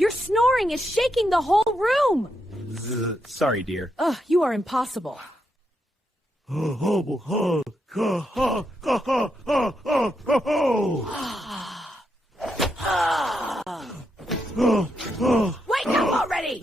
Your snoring is shaking the whole room. Sorry, dear. Ugh, you are impossible. Wake up already!